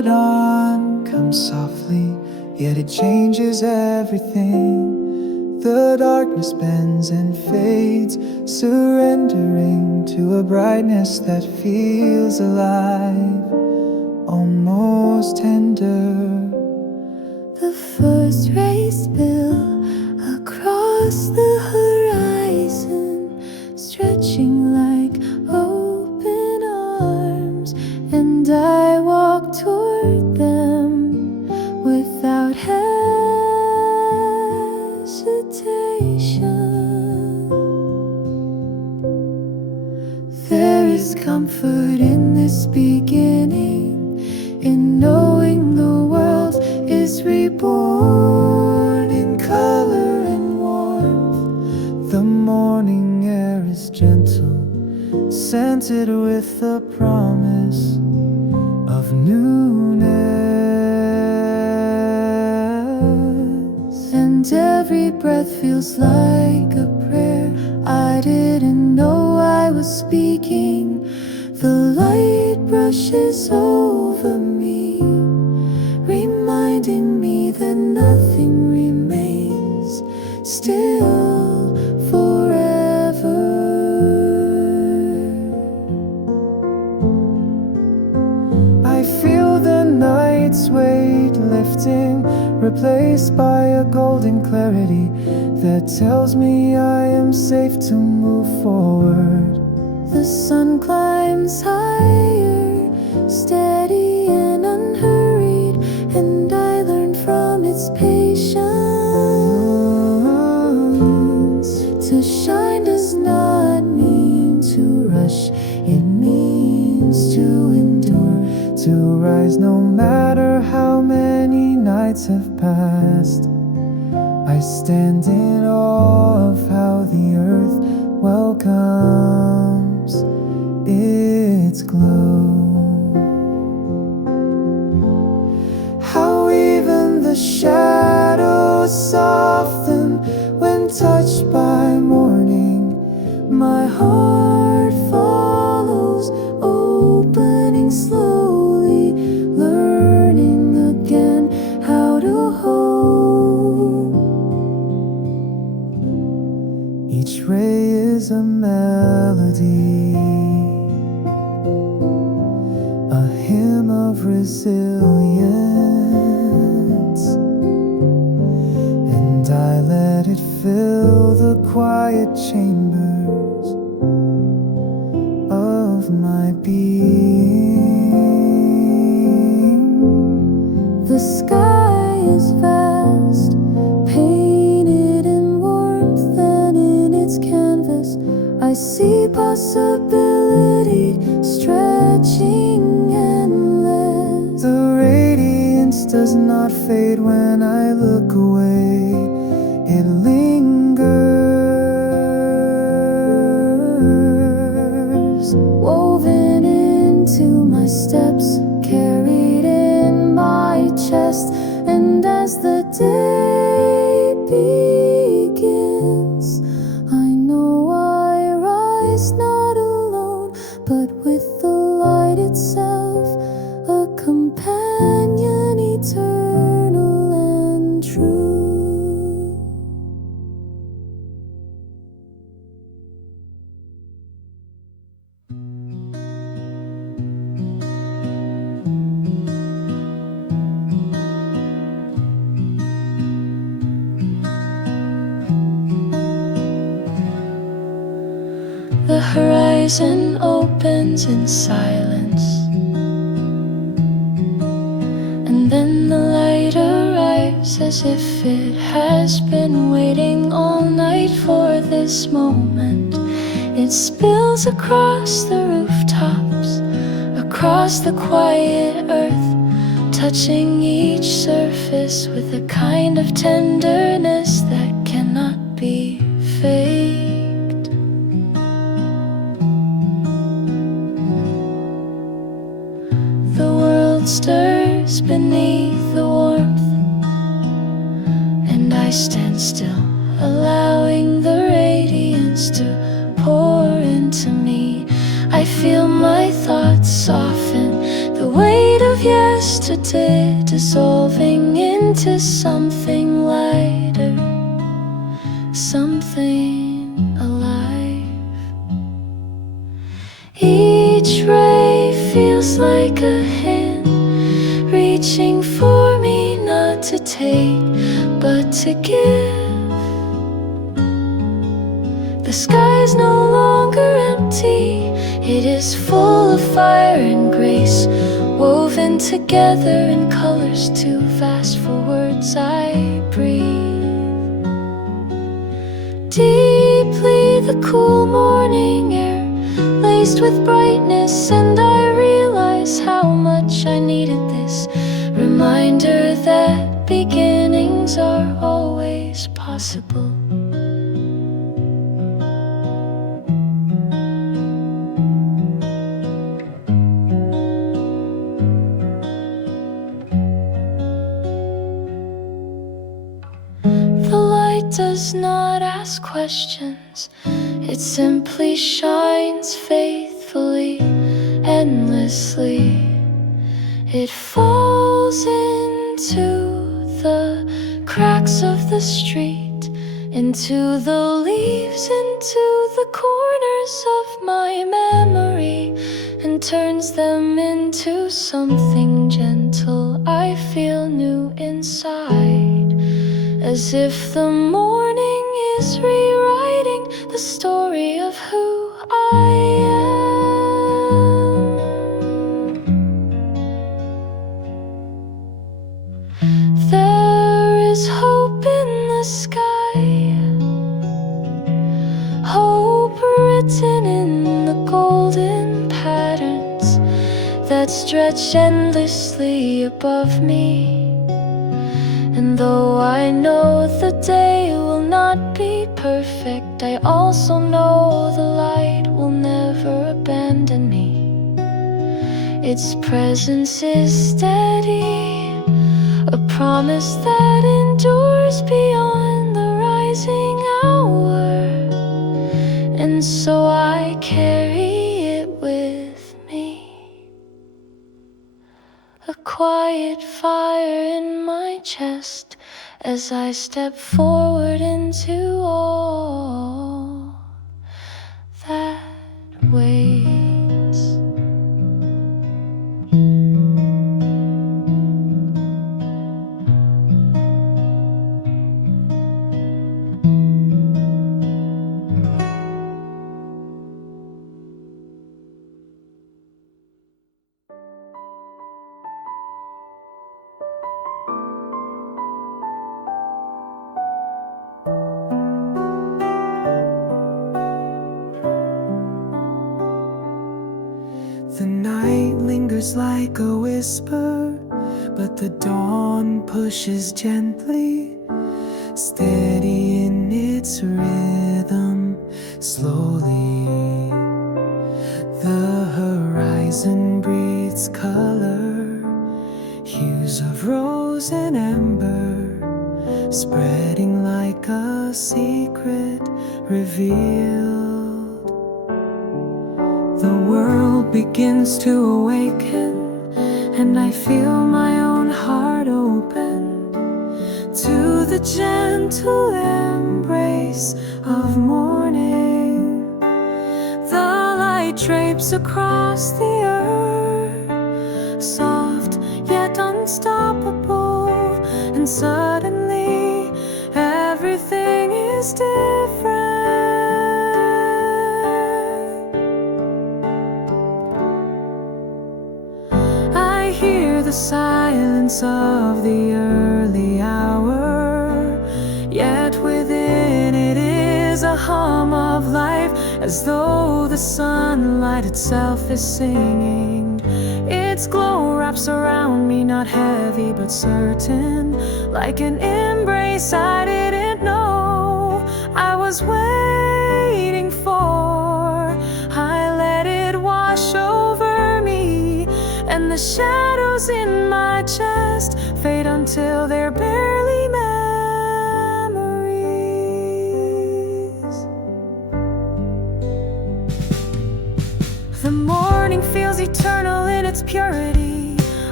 the dawn comes softly, yet it changes everything. The darkness bends and fades, surrendering to a brightness that feels alive, almost tender. The first rays spill across the horizon, stretching like open arms, and I walk toward them without hesitation. There is comfort in this beginning, in knowing the world is reborn in color and warmth. The morning air is gentle, scented with the promise of newness. And every breath feels like a prayer I didn't know I was speaking. The light brushes over me, reminding me that nothing remains still forever. I feel the night's weight lifting, replaced by a golden clarity that tells me I am safe to move forward. The sun climbs higher, steady and unhurried, and I learn from its patience. To shine does not mean to rush, it means to endure. To rise no matter how many nights have passed. I stand in awe of how the earth welcomes its glow. How even the shadows soften when touched by morning. My heart follows, opening slowly, learning again how to hold. Each ray is a melody, a hymn of resilience, and I let it fill the quiet chambers of my being. The sky is vast, painted in warmth, and in its canvas I see possibility stretching endless. The radiance does not fade when I look away, it lingers, woven into my steps, carried in my chest. And as the day begins, I know I rise not alone, but with the light itself, a companion eternal and true. The horizon opens in silence, and then the light arrives as if it has been waiting all night for this moment. It spills across the rooftops, across the quiet earth, touching each surface with a kind of tenderness that cannot be faked. The world stirs beneath the warmth, and I stand still, allowing the radiance to pour into me. I feel my thoughts soften, the weight of yesterday did, dissolving into something lighter, something alive. Each ray feels like a hand reaching for me, not to take but to give. The sky's no longer empty, it is full of fire and grace, woven together in colors too vast for words I breathe. Deeply the cool morning air laced with brightness, and I realize how much I needed this reminder that beginnings are always possible. Does not ask questions, it simply shines faithfully, endlessly. It falls into the cracks of the street, into the leaves, into the corners of my memory, and turns them into something gentle. I feel new inside, as if the morning is rewriting the story of who I am. There is hope in the sky, hope written in the golden patterns that stretch endlessly above me. And though I know the day will not be perfect, I also know the light will never abandon me. Its presence is steady, a promise that endures beyond the rising hour. And so I carry it with me, a quiet fire in my chest as I step forward into all that waits. The night lingers like a whisper, but the dawn pushes gently, steady in its rhythm, slowly. The horizon breathes color, hues of rose and amber, spreading like a secret revealed. The world begins to awaken, and I feel my own heart open to the gentle embrace of morning. The light drapes across the earth, soft yet unstoppable, and suddenly everything is different. The silence of the early hour, yet within it is a hum of life, as though the sunlight itself is singing. Its glow wraps around me, not heavy but certain, like an embrace I didn't know I was waiting for. I let it wash over me, and the shadows in my chest fade until they're barely memories. The morning feels eternal in its purity,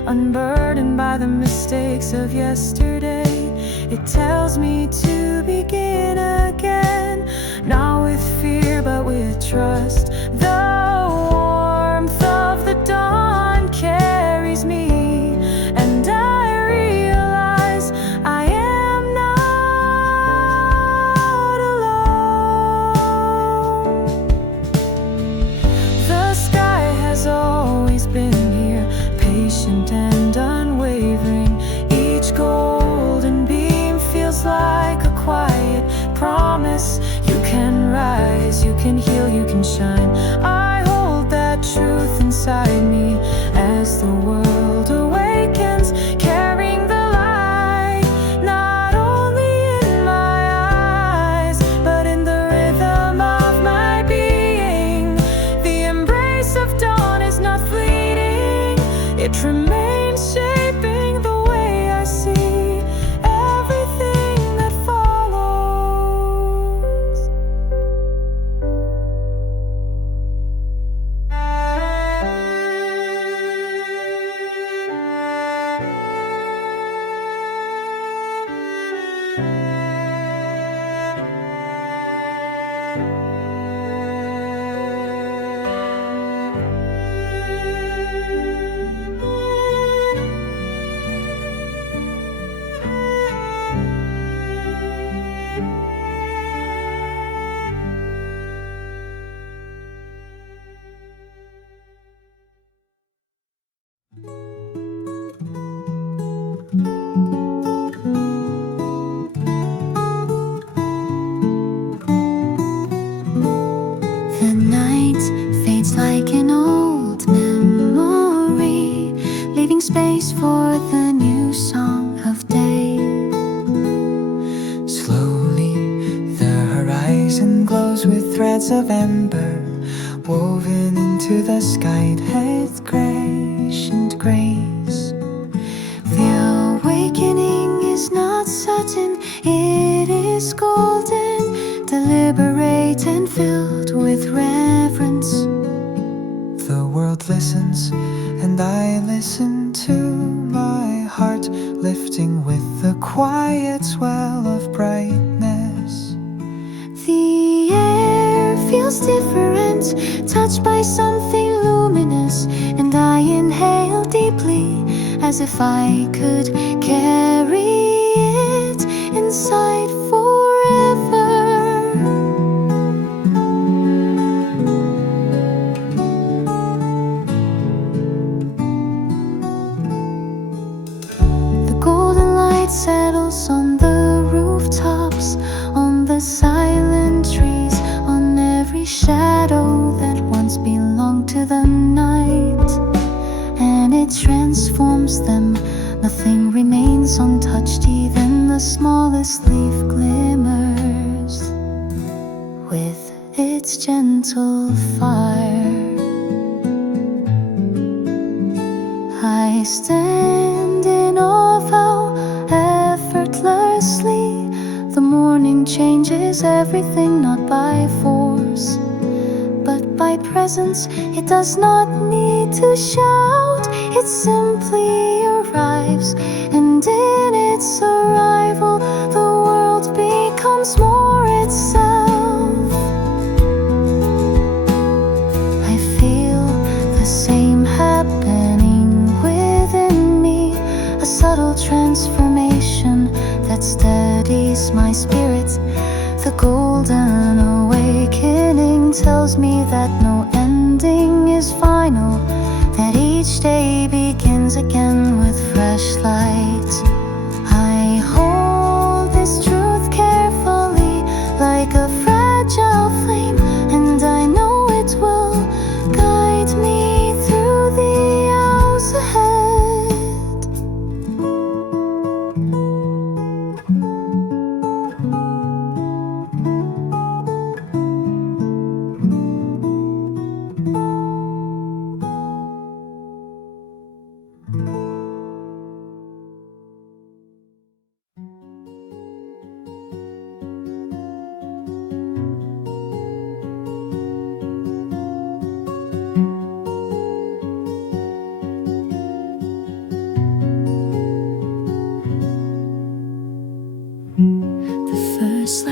unburdened by the mistakes of yesterday. It tells me to begin again, not with fear but with trust. The warmth of the dawn carries me, and I realize I am not alone. The sky has always been here, patient and unwavering. Each golden beam feels like a quiet promise. You can rise, you can heal, you can shine. I hold that truth inside me as the world awakens, carrying the light not only in my eyes but in the rhythm of my being. The embrace of dawn is not fleeting, it remains shaping the way I see everything that follows. The night fades like an old memory, leaving space for the new song of day. Slowly, the horizon glows with threads of ember woven into the sky with grace and grace. The awakening is not sudden, it is golden, deliberate and filled with reverence. The world listens, and I listen to my heart lifting with the quiet swell of brightness. The air feels different, touched by something luminous, and I inhale deeply as if I could carry it inside forever. The golden light settles on the rooftops, on the silent trees, on every shadow that once belonged to the night, and it transforms them. Nothing remains untouched, even the smallest leaf glimmers with its gentle fire. I stand in awe of how effortlessly the morning changes everything, not by force but by presence. It does not need to shout, it simply arrives, and in its arrival the world becomes more itself. I feel the same happening within me, a subtle transformation that steadies my spirit. The golden awakening tells me that no ending is final, that each day begins again with fresh light. I hold this truth carefully like a fragile flame, and I know it will guide me through the hours ahead.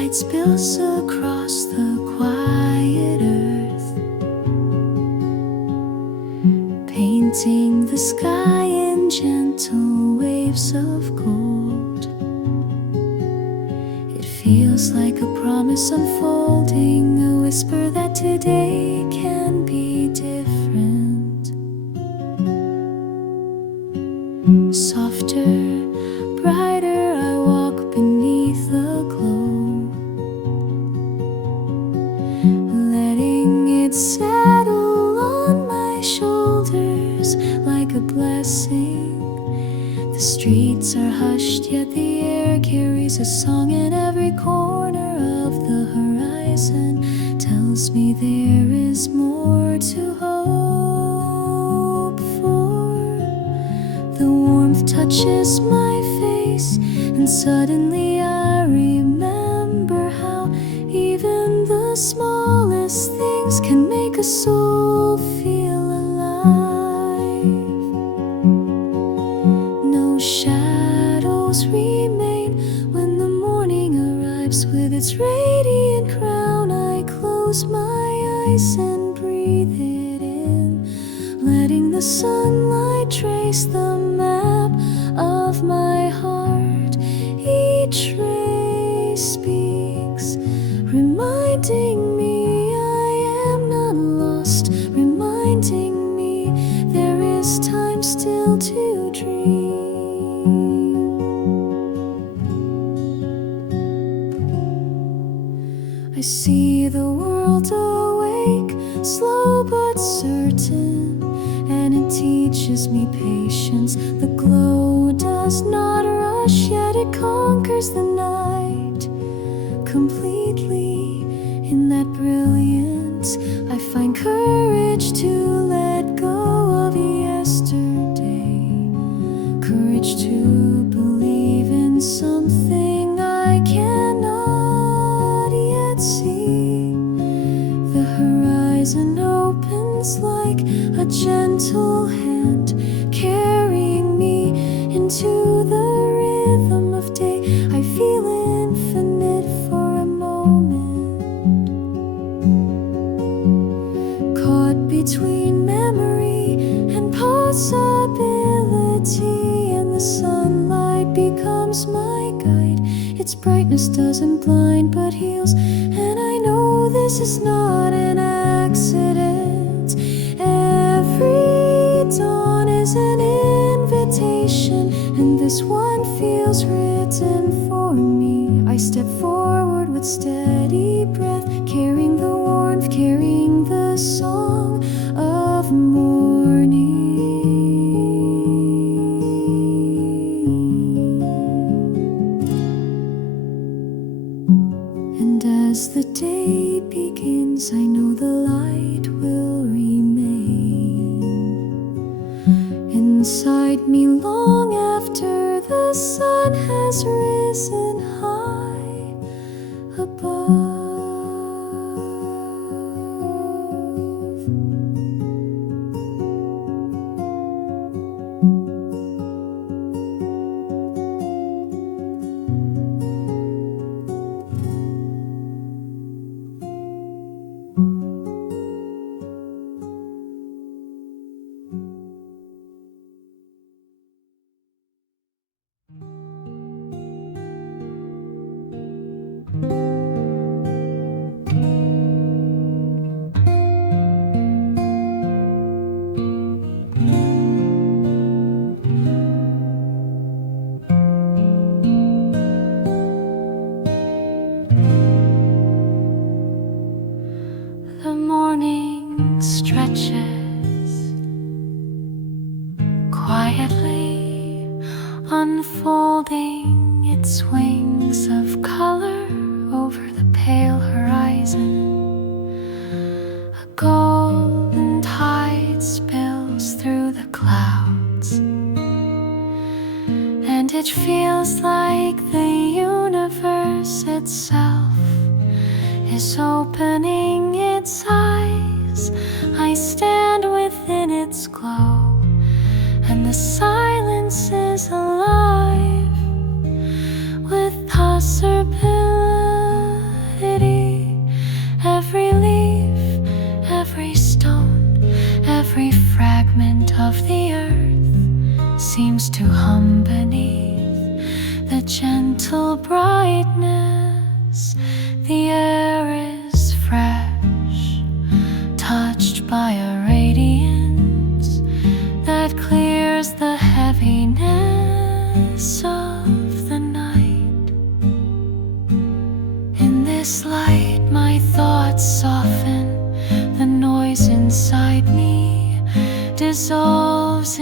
light spills across the quiet earth, painting the sky in gentle waves of gold. It feels like a promise unfolding, a whisper that today can be different. Softer, brighter, I walk beneath the glow, letting it settle on my shoulders like a blessing. The streets are hushed, yet the air carries a song, and every corner of the horizon tells me there is more to hope for. The warmth touches my face, and suddenly I remember how even the smallest things can make a soul feel alive. No shadows remain when the morning arrives with its radiant crown. I close my eyes and breathe it in, letting the sunlight trace the map of my heart. Each ray speaks, reminding me I am not lost, reminding me there is time still to dream. I see the world awake, slow but certain, and it teaches me patience. The glow does not rush, yet it conquers the night completely. In that brilliance, I find courage to let go of yesterday, courage to believe in something I cannot yet see. The horizon opens like a gentle hand, carrying me into the rhythm of day. I feel infinite for a moment, caught between memory and possibility, and the sunlight becomes my guide. Its brightness doesn't blind but heals, and I know this is not an accident. Every dawn is an invitation, and this one feels written for me. I step forward with steady breath, carrying the warmth, carrying the song of morning. And as the day begins, I know the light will remain inside me long after the sun has risen high above. The morning stretches quietly, unfolding its wings of color over the pale horizon. A golden tide spills through the clouds, and it feels like the universe itself is opening its eyes. I stand within its glow, and the silence is alive with possibility.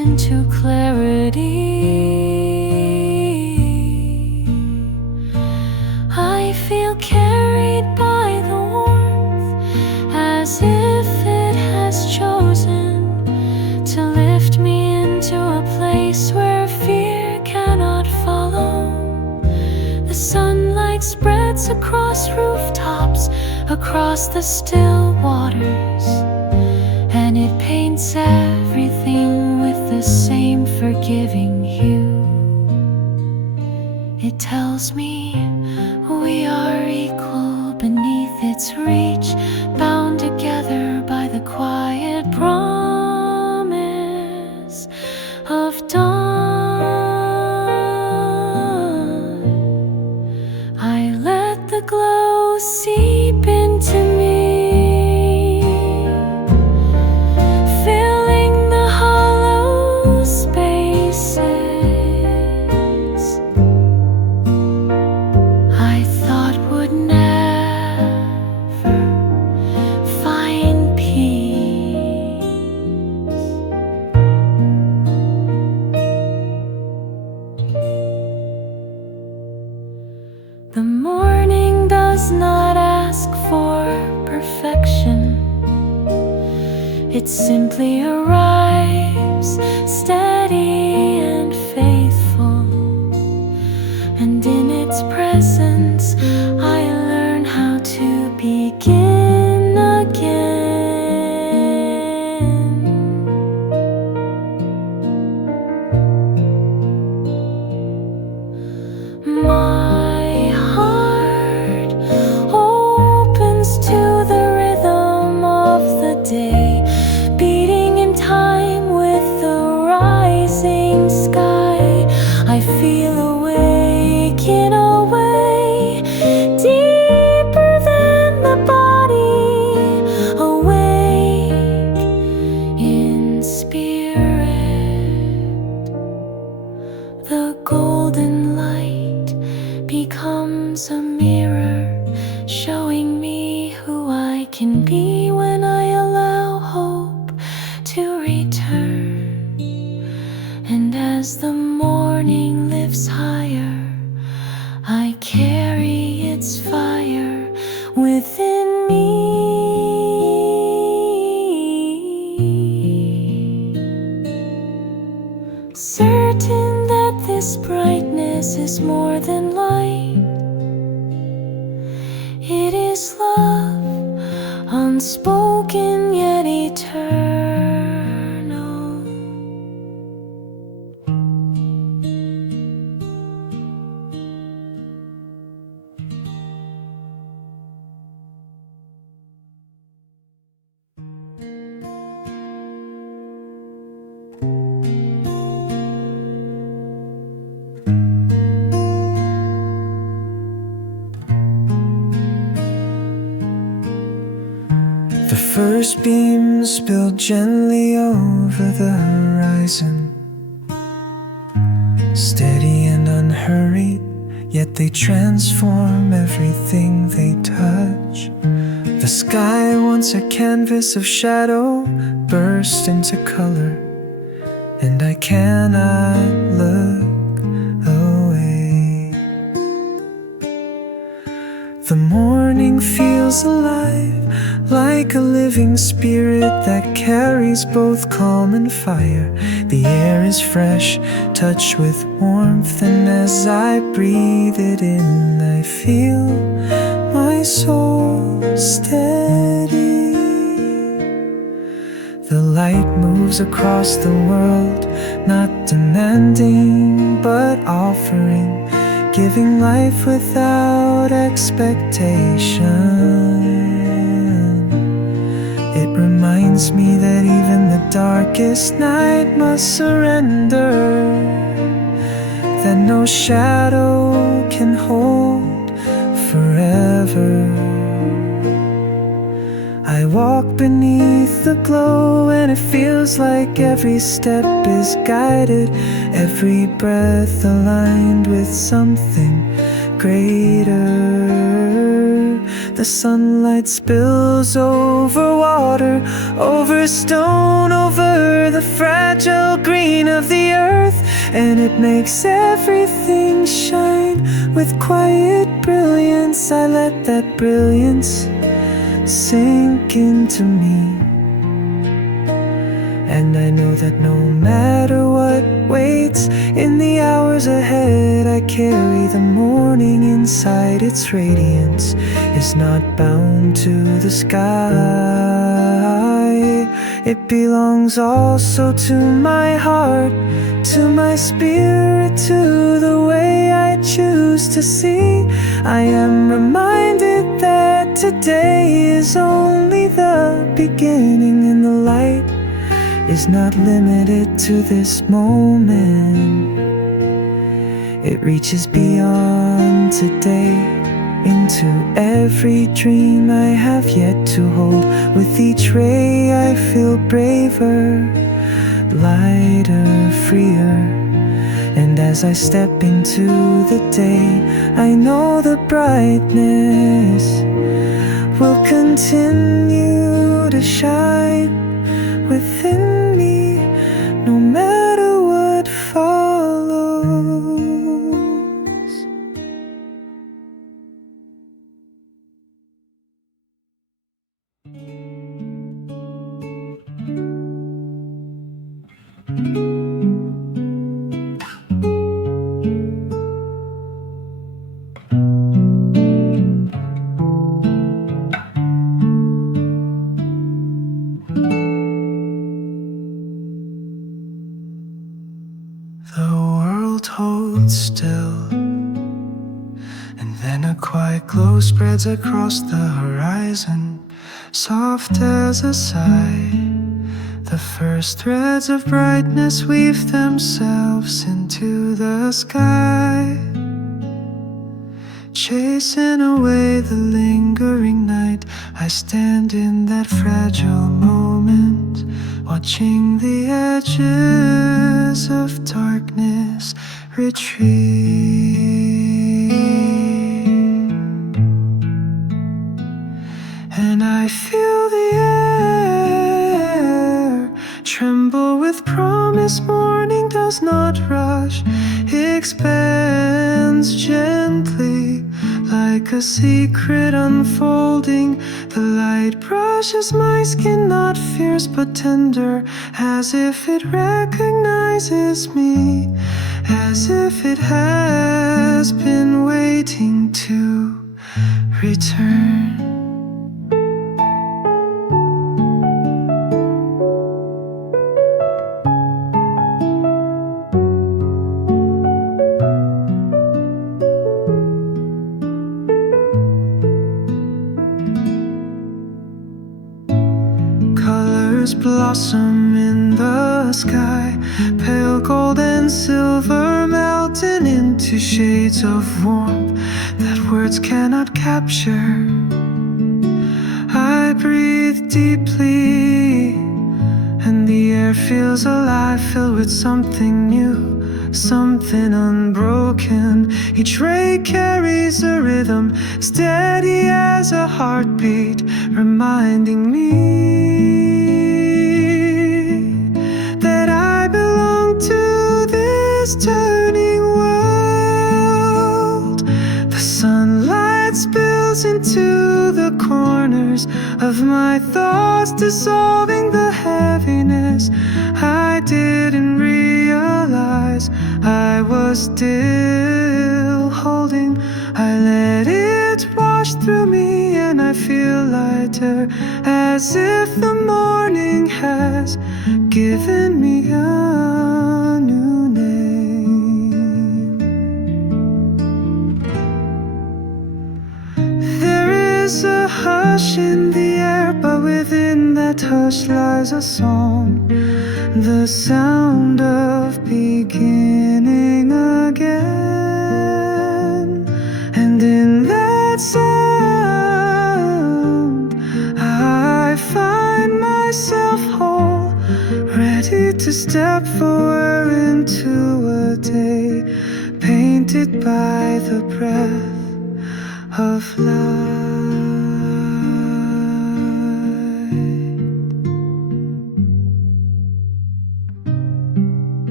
into clarity. I feel carried by the warmth, as if it has chosen to lift me into a place where fear cannot follow. The sunlight spreads across rooftops, across the still waters, and it paints everything with the same forgiving hue. It tells me we are equal beneath its reach, bound together by the quiet promise of dawn. I let the glow seep into me, filling the hollow spaces I thought would never find peace. The morning does not ask for perfection. It simply arrives, steady and faithful. And in its presence, I learn how to begin again. My heart opens to the rhythm of the day, beating in time with the rising sky. I feel awake in a way deeper than the body, awake in spirit. The golden light becomes a mirror, showing me who I can be when I allow hope to return. And as the morning lifts higher, I carry its fire within me. Certain that this brightness is more than light. It is love, unspoken yet eternal. The first beam spilled gently over the horizon, steady and unhurried, yet they transform everything they touch. The sky, once a canvas of shadow, burst into color, and I cannot look away. The morning feels alive, like a living spirit that carries both calm and fire. The air is fresh, touched with warmth, and as I breathe it in, I feel my soul steady. The light moves across the world, not demanding, but offering, giving life without expectation. It reminds me that even the darkest night must surrender, that no shadow can hold forever. I walk beneath the glow, and it feels like every step is guided, every breath aligned with something greater. The sunlight spills over water, over stone, over the fragile green of the earth, and it makes everything shine with quiet brilliance. I let that brilliance sink into me, and I know that no matter what waits in the hours ahead, I carry the morning inside. Its radiance is not bound to the sky. It belongs also to my heart, to my spirit, to the way I choose to see. I am reminded that today is only the beginning, and the light is not limited to this moment. It reaches beyond today into every dream I have yet to hold. With each ray I feel braver, lighter, freer. And as I step into the day, I know the brightness will continue to shine within me, no matter what follows. The world holds still, and then a quiet glow spreads across the horizon, soft as a sigh. The first threads of brightness weave themselves into the sky, chasing away the lingering night. I stand in that fragile moment, watching the edges of darkness retreat. And I feel the air tremble with promise. Morning does not rush, it expands gently, like a secret unfolding. The light brushes my skin, not fierce but tender, as if it recognizes me, as if it has been waiting to return. Blossom in the sky, pale gold and silver melting into shades of warmth that words cannot capture. I breathe deeply, and the air feels alive, filled with something new, something unbroken. Each ray carries a rhythm, steady as a heartbeat, reminding me turning world. The sunlight spills into the corners of my thoughts, dissolving the heaviness. I didn't realize I was still holding. I let it wash through me, and I feel lighter, as if the morning has given me a new name. There's a hush in the air, but within that hush lies a song, the sound of beginning again. And in that sound I find myself whole, ready to step forward into a day painted by the breath of light.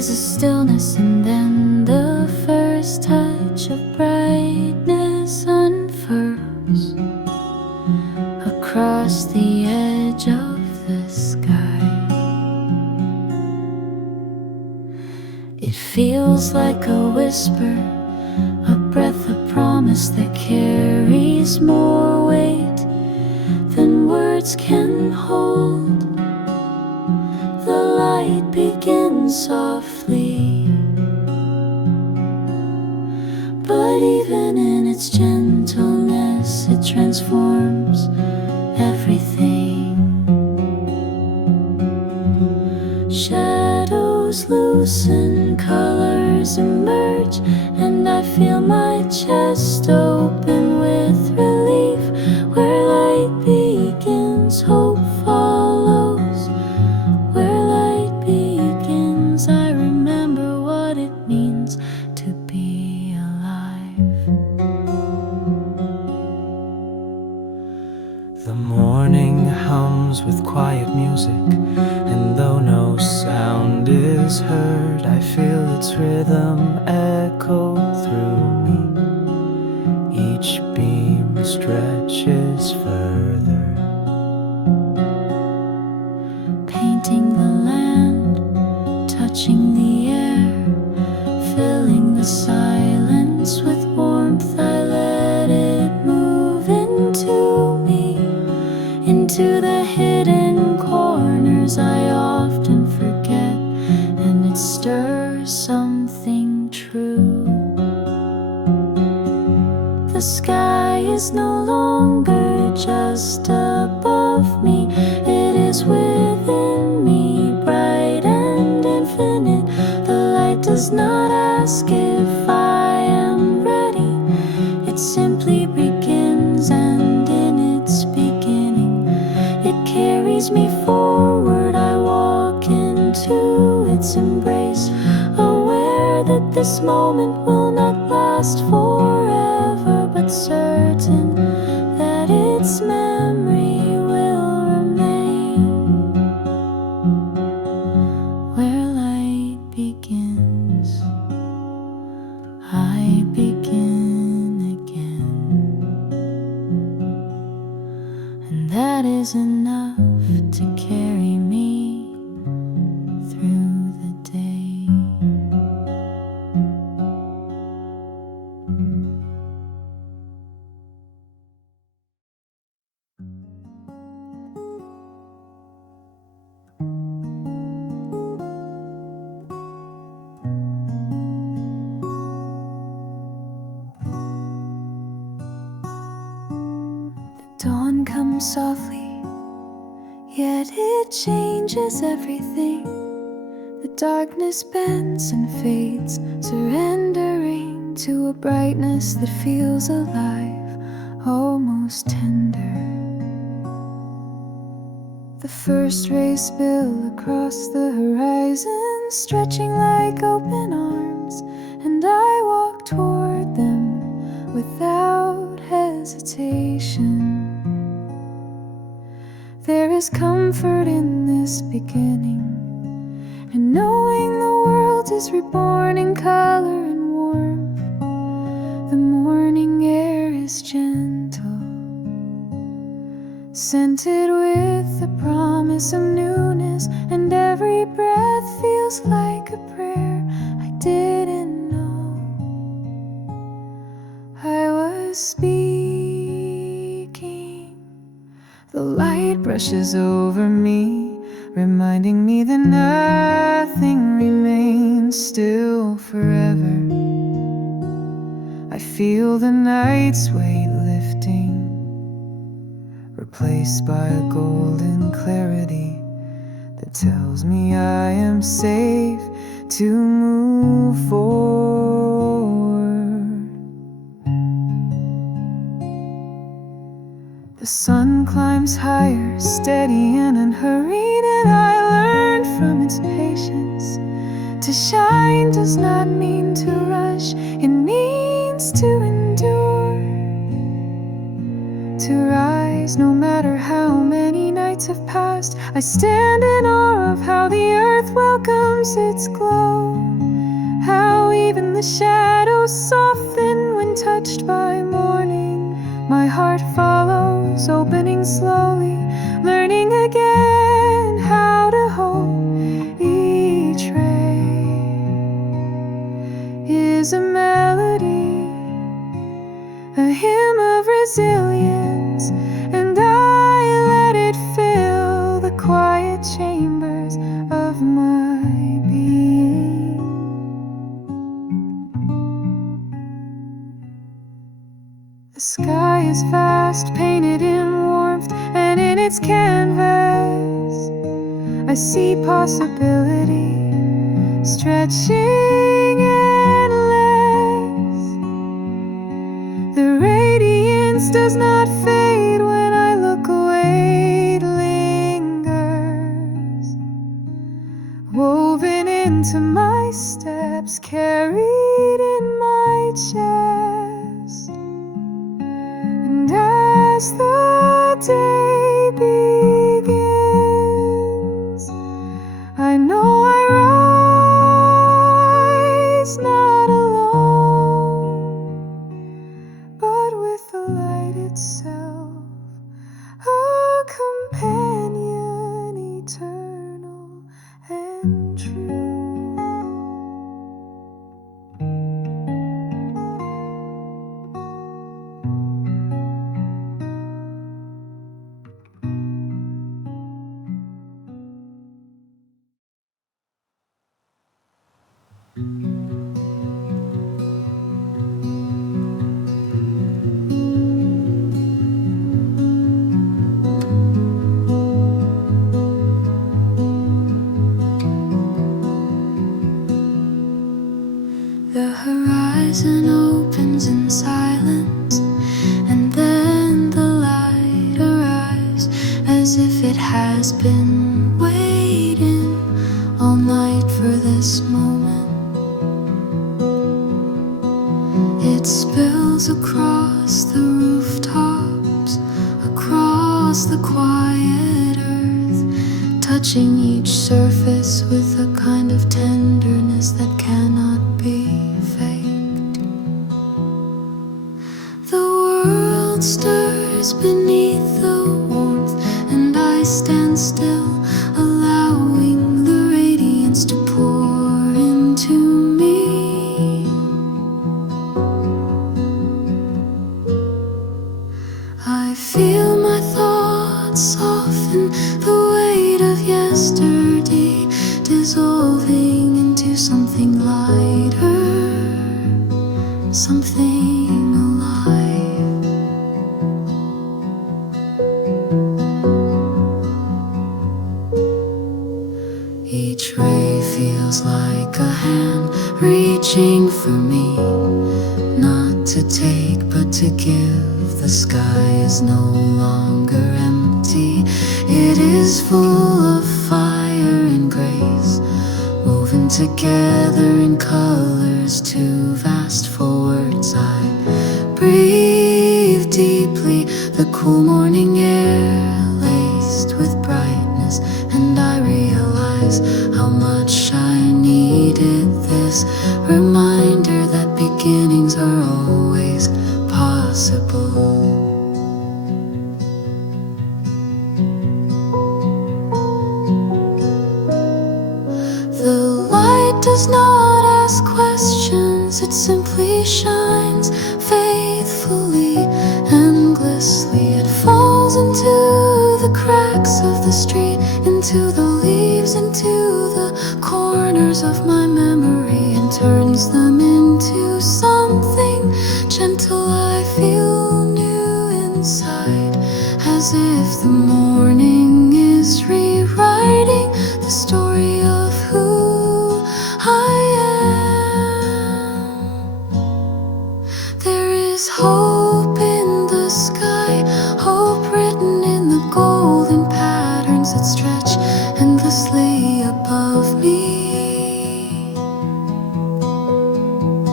There's a stillness and then the first touch of brightness unfurls across the edge of the sky. It feels like a whisper, a breath of promise that carries more weight than words can hold. The light begins softly, but even in its gentleness, it transforms everything. Shadows loosen, colors emerge, and I feel my chest open with relief. Where light begins, hope follows. Where light begins, I remember what it means to be alive. The morning hums with quiet music, and though no sound is heard, I feel its rhythm echo through me. Each beam stretches further, Painting the land, touching the air, filling the silence with warmth. I let it move into me, into the hidden corners I often forget, and it stirs something true. The sky is no longer just above me, it is within me, bright and infinite. The light does not ask if I am ready, it simply begins, and in its beginning it carries me forward. I walk into its embrace, aware that this moment will not last forever, but certain that its memory will remain. Where light begins, I begin again, and that is enough to carry me through the day. Dawn comes softly, yet it changes everything. The darkness bends and fades, surrendering to a brightness that feels alive, almost tender. The first rays spill across the horizon, stretching like open arms, and I walk toward them without hesitation. There is comfort in this beginning, and knowing the world is reborn in color and warmth. The morning air is gentle, scented with the promise of newness, and every breath feels like a prayer I didn't know I was speaking. The light brushes over me, reminding me that nothing remains still forever. I feel the night's weight lifting, replaced by a golden clarity that tells me I am safe to move forward. The sun climbs higher, steady and unhurried, and I learned from its patience. To shine does not mean to rush, it means to endure. To rise no matter how many nights nights have passed, I stand in awe of how the earth welcomes its glow. How even the shadows soften when touched by morning. My heart follows, opening slowly, learning again how to hold each ray is a melody, a hymn of resilience, and I let it fill the quiet chambers of my being. The sky is vast, painted in warmth, and in its canvas I see possibility stretching endless. The radiance does not fade when I look away, it lingers, woven into my steps, carried in my chest. And as the day begins, I know I rise not alone, but with the light itself, a companion eternal and true. The horizon opens in silence, and then the light arrives, as if it has been waiting all night for this moment. It spills across the rooftops, across the quiet earth, touching each surface with a kind of tenderness that cannot be faked. The world stirs beneath the warmth, and I stand still, allowing the radiance to pour into me. I feel my thoughts soften, the weight of yesterday dissolving into something lighter, something alive. Each ray feels like a hand reaching for me, not to take but to give. The sky is no longer empty, it is full of fire and grace, woven together in colors too vast for words. I breathe deeply, the cool morning air laced with brightness, and I realize how much I needed this reminder that beginnings are always possible. The light does not ask questions, it simply shines faithfully, endlessly. It falls into the cracks of the street, into the leaves, into the corners of my memory, and turns them into something gentle. I feel new inside, as if the morning is rewriting the story of who I am. There is hope in the sky, hope written in the golden patterns that stretch endlessly above me.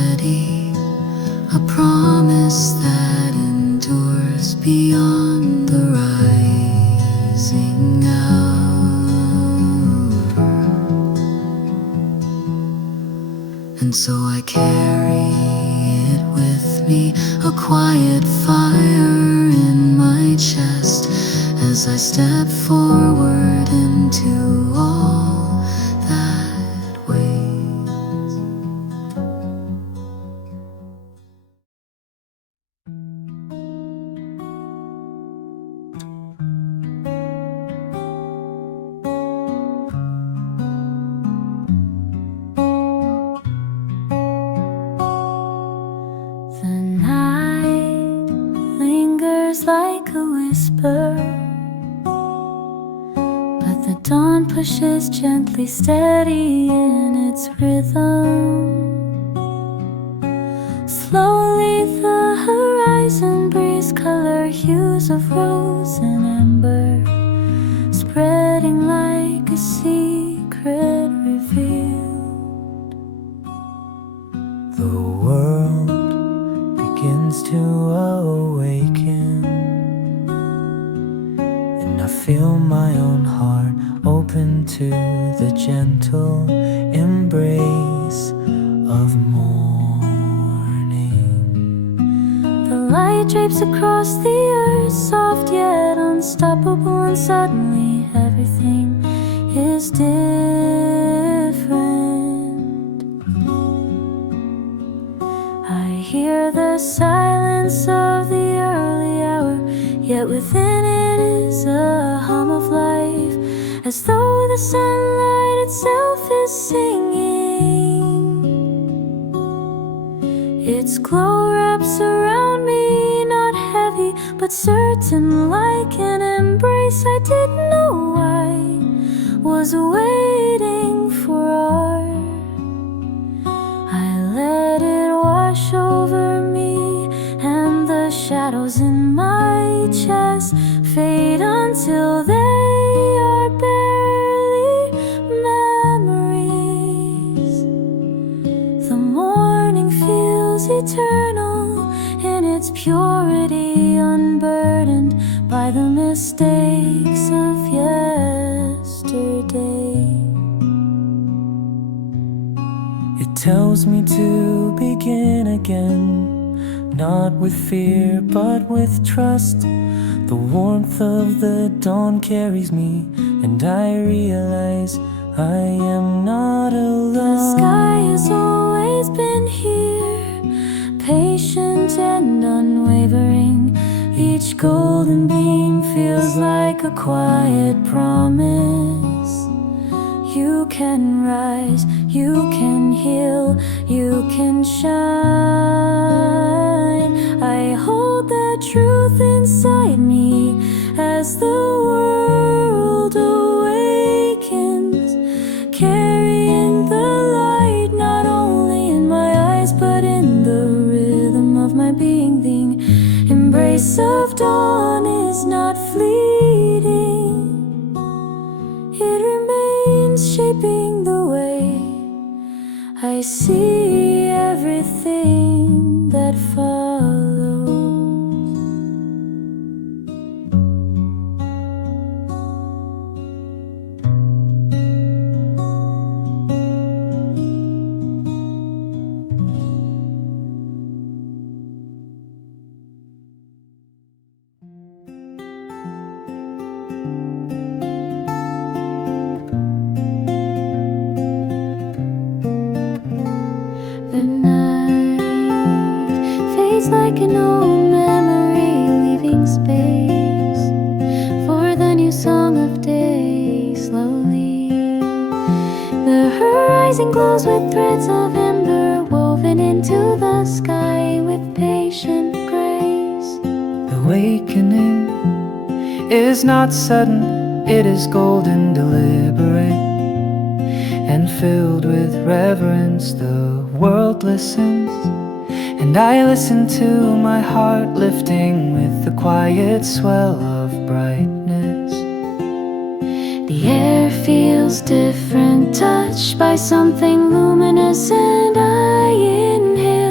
steady, a promise that endures beyond the rising hour. And so I carry it with me, a quiet fire in my chest, as I step forward into all that waits. The night lingers like a whisper, but the dawn pushes gently, steady in its rhythm. Slowly the horizon breeze color hues of rose and amber, spreading like a secret revealed. The world begins to awaken, and I feel my own heart open to the gentle embrace of morning. The light drapes across the earth, soft yet unstoppable, and suddenly everything is different. I hear the silence of the early hour, yet within it is a hum of life, as though the sunlight itself is singing. Its glow wraps around me, not heavy but certain, like an embrace I didn't know I was waiting for. I let it wash over me, and the shadows in my chest fade until they are barely memories. The morning feels eternal in its purity, unburdened by the mistakes of yesterday. It tells me to begin again, not with fear but with trust. The warmth of the dawn carries me, and I realize I am not alone. The sky has always been here, patient and unwavering. Each golden beam feels like a quiet promise. You can rise, you can heal, you can shine. I hold that truth inside me as the world awakens, carrying the light not only in my eyes but in the rhythm of my being. The embrace of dawn is not fleeting, it remains shaping the way I see everything that follows. The night fades like an old memory, leaving space for the new song of day. Slowly the horizon glows with threads of ember, woven into the sky with patient grace. Awakening is not sudden, it is golden, deliberate, and filled with reverence. The world listens, and I listen to my heart lifting with the quiet swell of brightness. The air feels different, touched by something luminous, and I inhale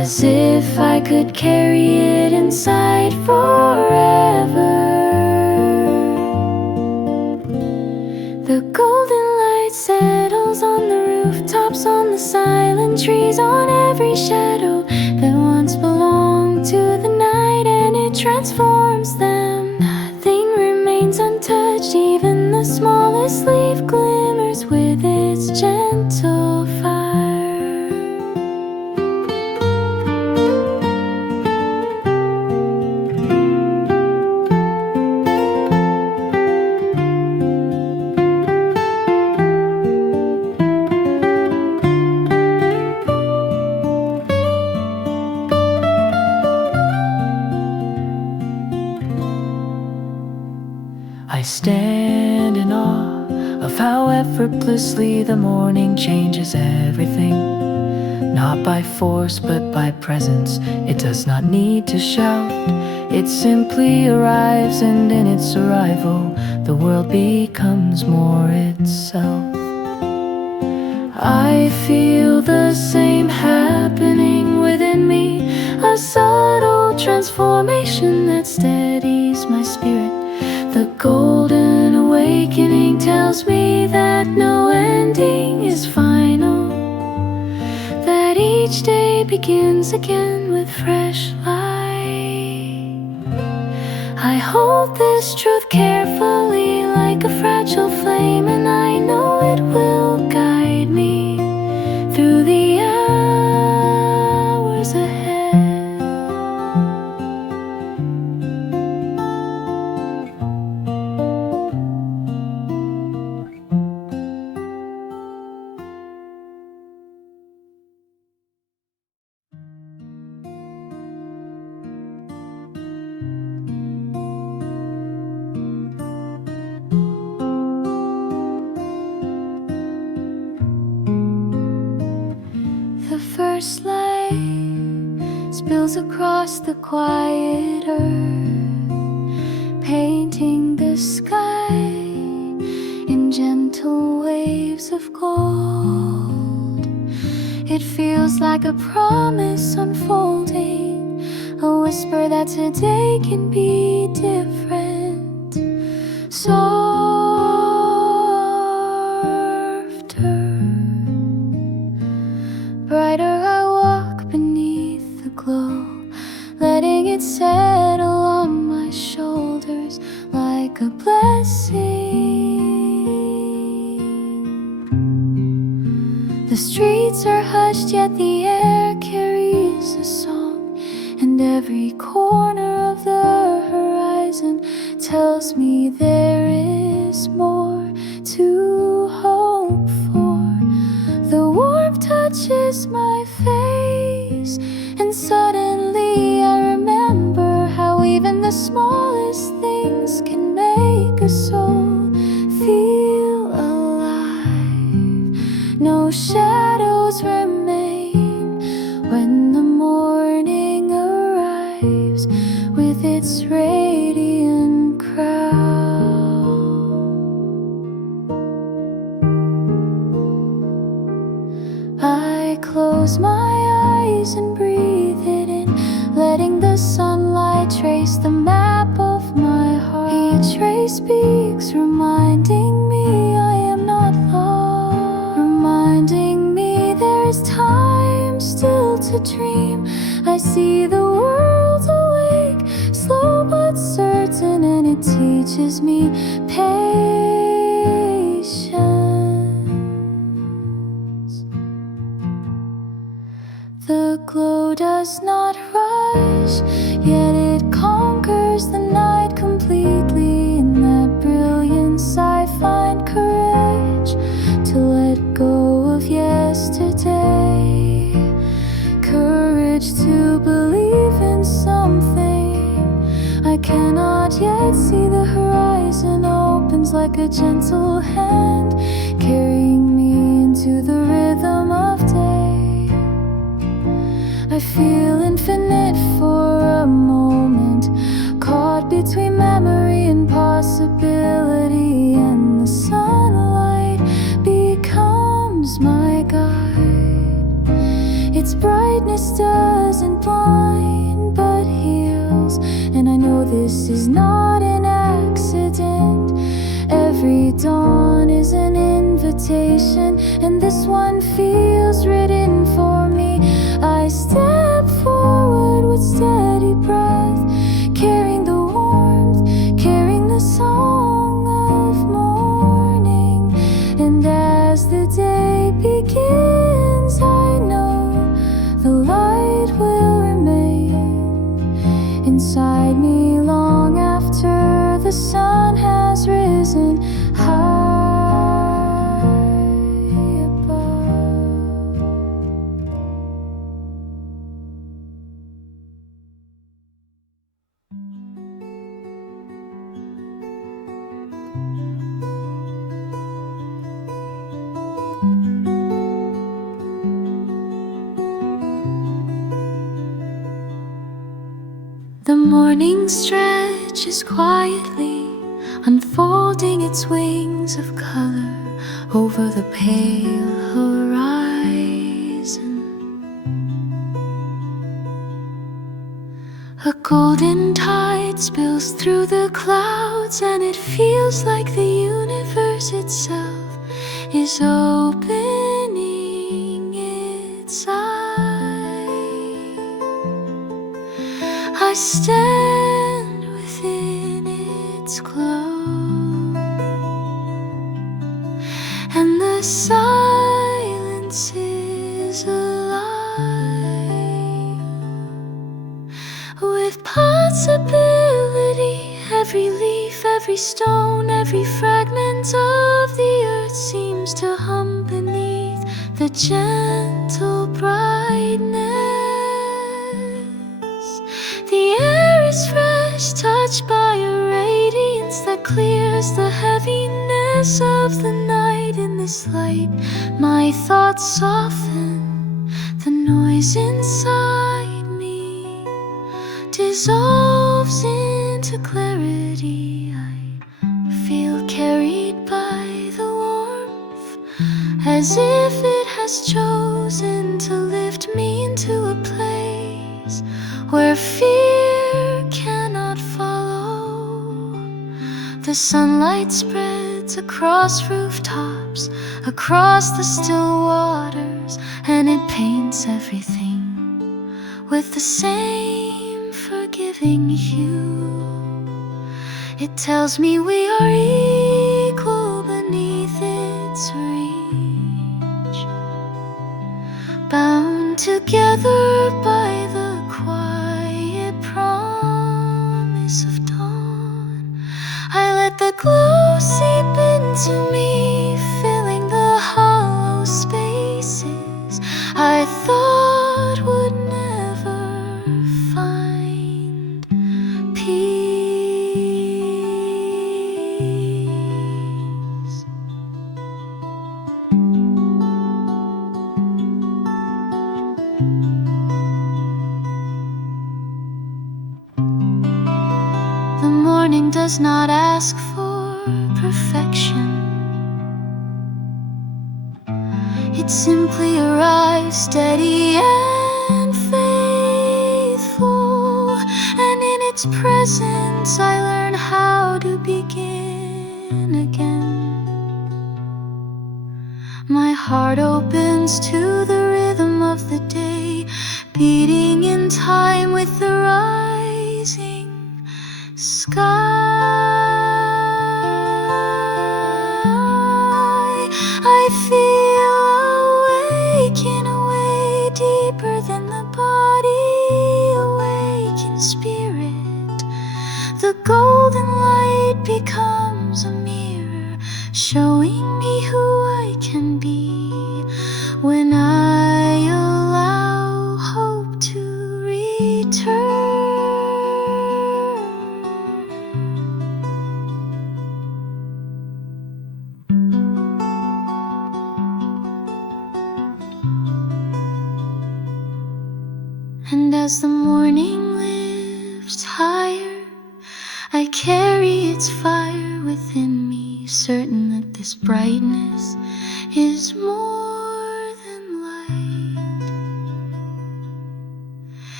as if I could carry it inside forever. The golden light settles on the rooftops, on the silent trees, on every shadow that once belonged to the night, and it transforms them. Nothing remains untouched, even the smallest leaf glimmers with its gentle fire. I stand in awe of how effortlessly the morning changes everything. Not by force but by presence, it does not need to shout. It simply arrives, and in its arrival the world becomes more itself. I feel the same happening within me, a subtle transformation that steadies my spirit. The golden awakening tells me that no ending is final, that each day begins again with fresh light. I hold this truth carefully like a fragile flame, and I know it will guide me through the hours ahead. First light spills across the quiet earth, painting the sky in gentle waves of gold. It feels like a promise unfolding, a whisper that today can be different, softer, brighter. I walk beneath the glow, letting it settle on my shoulders like a blessing. The streets are hushed, yet the air carries a song, and every corner of the horizon tells me there is more to hope for. The warmth touches my face, and suddenly I remember how even the smallest things can make a soul feel alive. No shadows remain when the morning arrives with its radiant crowd. I close my eyes and breathe it in, letting the sunlight trace the map of my heart. Each ray speaks, reminding me I am not lost, reminding me there is time still to dream. I see the world awake, slow but certain, and it teaches me patience. The glow does not rush, yet it conquers the night completely. In that brilliance I find courage to let go of yesterday, courage to believe in something I cannot yet see. The horizon opens like a gentle hand, carrying me into the rhythm of day. I feel infinite for a moment, caught between memory and possibility, and the sunlight becomes my guide. Its brightness does isn't blind but heals. And I know this is not an accident. Every dawn is an invitation, and this one feels written for me. I step forward with steady breath, carrying the warmth, carrying the song of morning. And as the day begins, I know the light will remain inside me long after the sun has risen high above. The morning stretches quietly, unfolding its wings of color over the pale horizon. A golden tide spills through the clouds, and it feels like the universe itself is opening its eyes. I stand within its glow, and the silence is alive with possibility. Every leaf, every stone, every fragment of the earth seems to hum beneath the gentle brightness. The air is fresh, touched by a radiance that clears the heaviness of the night. In this light, my thoughts soften, the noise inside me dissolves into clarity. I feel carried by the warmth, as if it has chosen to lift me into a place where fear cannot follow. The sunlight spreads across rooftops, across the still waters, and it paints everything with the same forgiving hue. It tells me we are equal beneath its reach, bound together by the quiet promise of dawn. I let the glow seep into me, filling the hollow spaces I thought would never find peace. The morning does not ask for perfection. It simply arrives steady and faithful, and in its presence I learn how to begin again. My heart opens to the rhythm of the day, beating in time with the rising sky. I feel awake in a way deeper than the body, awake in spirit. The golden light becomes a mirror, showing me who I can be when I allow hope to return. And as the morning lifts higher, I carry its fire within me, certain that this brightness is more than light.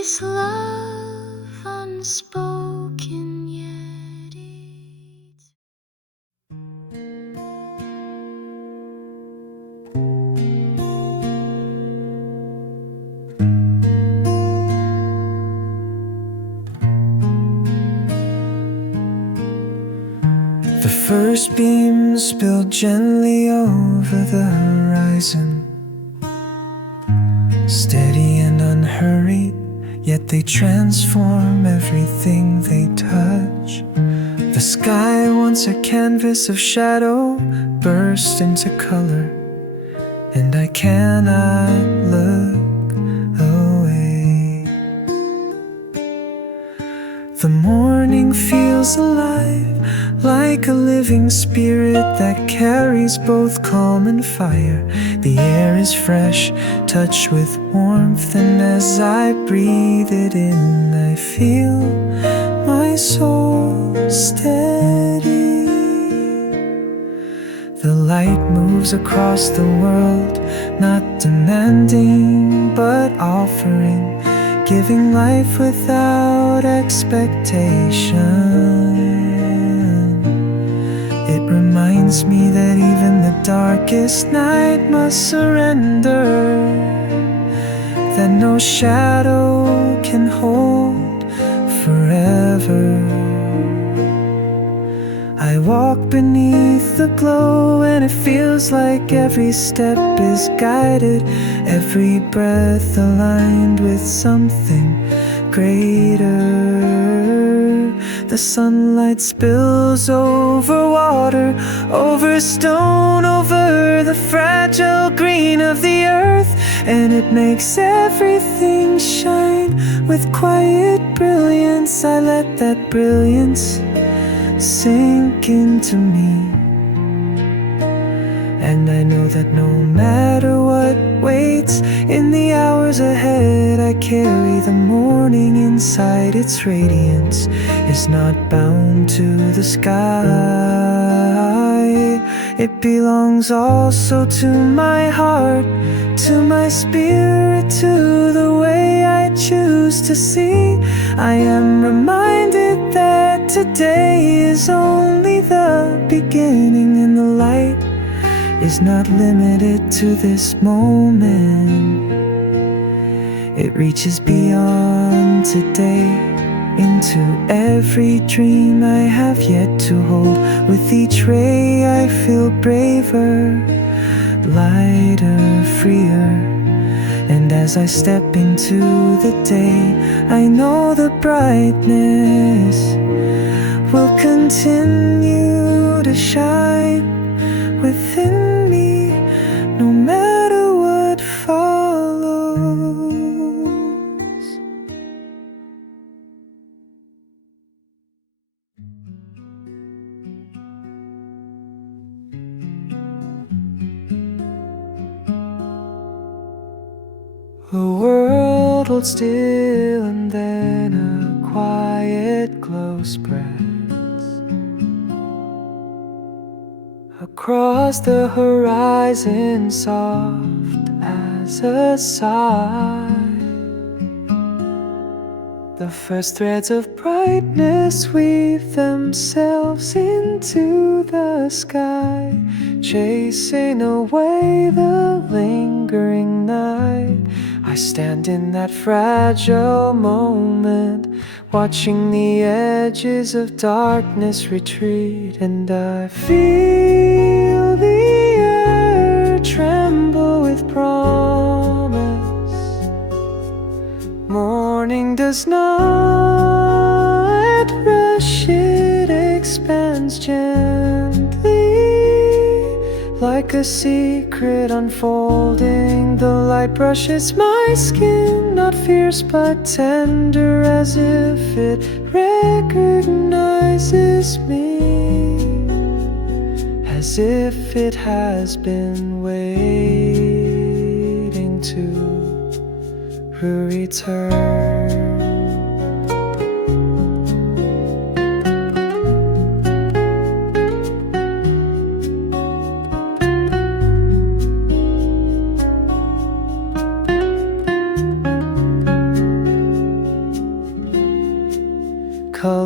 this love unspoken yet it's The first beams spill gently over the horizon, steady and unhurried, yet they transform everything they touch. The sky, once a canvas of shadow, burst into color, and I cannot look away. The morning feels alive, like a living spirit that carries both calm and fire. The air is fresh, touched with warmth, and as I breathe it in, I feel my soul steady. The light moves across the world, not demanding but offering, giving life without expectation. It reminds me that even the darkest night must surrender, that no shadow can hold forever. I walk beneath the glow, and it feels like every step is guided, every breath aligned with something greater. The sunlight spills over water, over stone, over the fragile green of the earth, and it makes everything shine with quiet brilliance. I let that brilliance sink into me, and I know that no matter what waits in the hours ahead, I carry the morning inside. Its radiance is not bound to the sky. It belongs also to my heart, to my spirit, to the way I choose to see. I am reminded that today is only the beginning, and the light is not limited to this moment. It reaches beyond today, into every dream I have yet to hold. With each ray I feel braver, lighter, freer. And as I step into the day, I know the brightness will continue to shine within me, no matter what follows. The world holds still, and then a quiet glow spreads across the horizon, soft as a sigh. The first threads of brightness weave themselves into the sky, chasing away the lingering night. I stand in that fragile moment, watching the edges of darkness retreat, and I feel the air tremble with promise. Morning does not rush, it expands gently, like a secret unfolding. The light brushes my skin, not fierce but tender, as if it recognizes me, as if it has been waiting to return.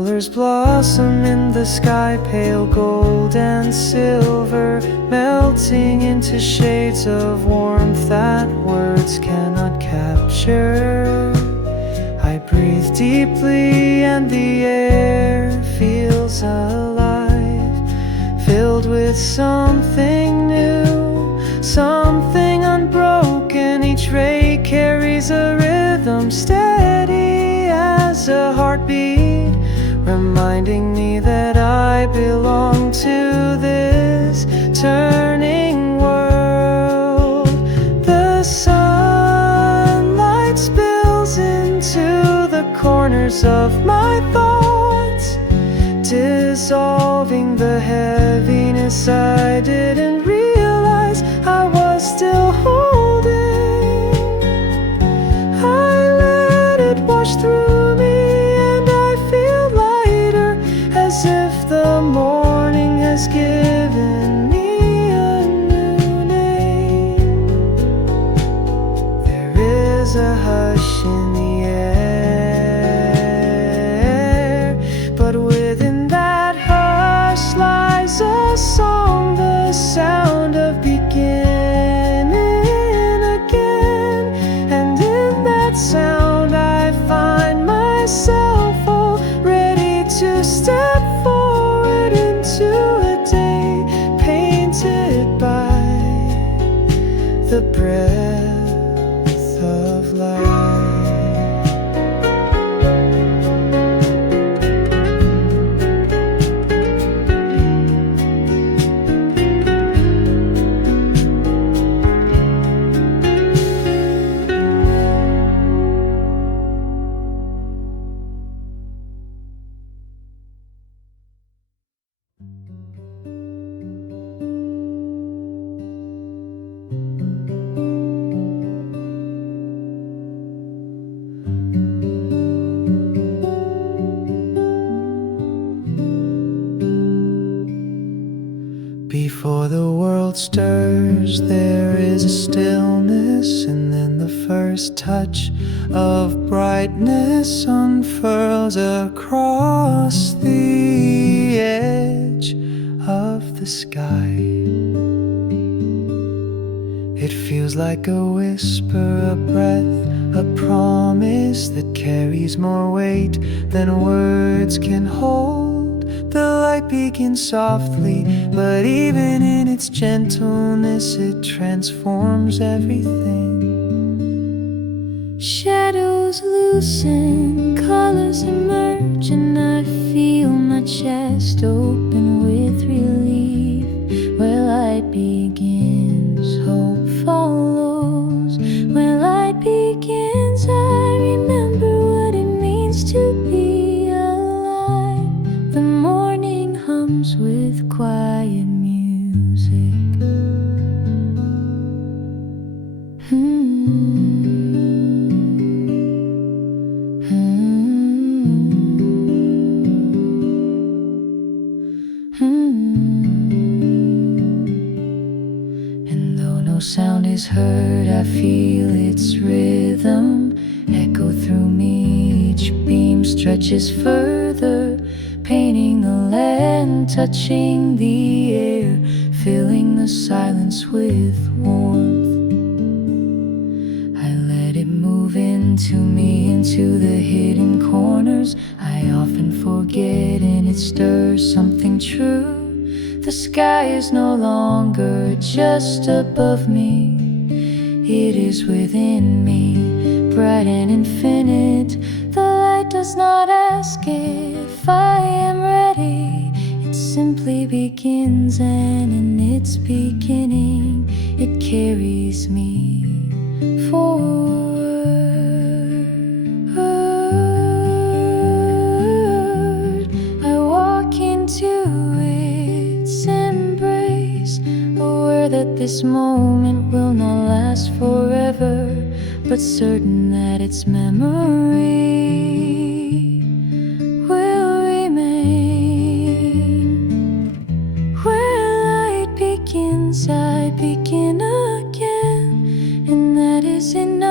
colors blossom in the sky, pale gold and silver, melting into shades of warmth that words cannot capture. I breathe deeply and the air feels alive, filled with something new, something unbroken. Each ray carries a rhythm steady as a heartbeat, reminding me that I belong to this turning world. The sunlight spills into the corners of my thoughts, dissolving the heaviness I didn't realize I was still holding. I let it wash through me and I feel lighter, as if the morning has given me a new name. There is a hush in the air, but within that hush lies a song, the sound of beginning again. And in that sound I find myself all ready to step forward into a day painted by the breath of life. Before the world stirs, there is a stillness, and then the first touch of brightness unfurls across the edge of the sky. It feels like a whisper, a breath, a promise that carries more weight than words can hold. The light begins softly, but even in its gentleness it transforms everything. Shadows loosen, colors emerge, and I feel my chest open with relief. Where light begins, hope follows. Where light begins, I remember what it means to be alive. The morning hums with quiet music. And though no sound is heard, I feel its rhythm echo through me. Each beam stretches further, painting the land, touching the air, filling the silence with warmth. I let it move into me, into the hidden corners I often forget, and it stirs something true. The sky is no longer just above me, it is within me, bright and infinite. The light does not ask if I am ready, it simply begins, and in its beginning it carries me forward. I walk into its embrace, aware that this moment will not last forever, but certain that its memory will remain. Where light begins, I begin again, and that is in